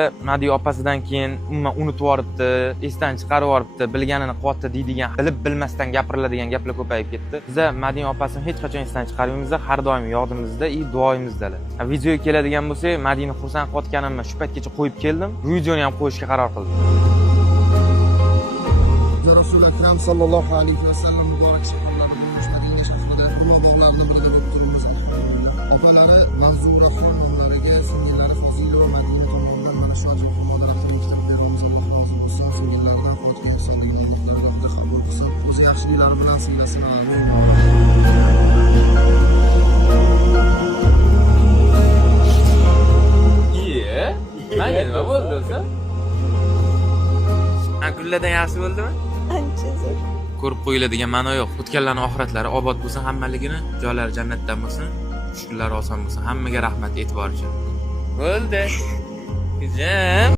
Madiya opasidan keyin umuman unutib yuboribdi, esdan chiqarib yuboribdi, bilganini qilyapti deydigan, bilib bilmasdan gapiriladigan gaplar ko'payib ketdi. Biz Madiya opasini hech qachon esdan chiqarmaymiz, har doim yodimizda, duoyimizdalar. Videoga keladigan bo'lsak, Madiyani xursand qilayotganimni shu paytgacha qo'yib keldim. Bu videoni ham qo'yishga qaror qildim. Rasul akram sallallohu alayhi vasallam muborak shaharlarida Madina shahrida ulug' bog'larning birida bo'lib turibmiz. Opalari Manzura xonimlariga singillari Fozila va Madina tomonidan mana shu ajoyib xizmatlarni qilib beramiz. Alloh singillaridan Fotiha hisoblanadigan qabul qilsin. O'zi yaxshiliklari bilan singlasin. Mana nima bo'ldi o'zi? Akulladan yaxshi bo'ldimi? Ancha zo'r. Ko'rib qo'yiladigan ma'no yo'q. O'tganlarning oxiratlari obod bo'lsin, hammaligini joylari jannatdan bo'lsin, shukrlar oson bo'lsin. Hammaga rahmat e'tibor uchun. Bo'ldi. Kuzim.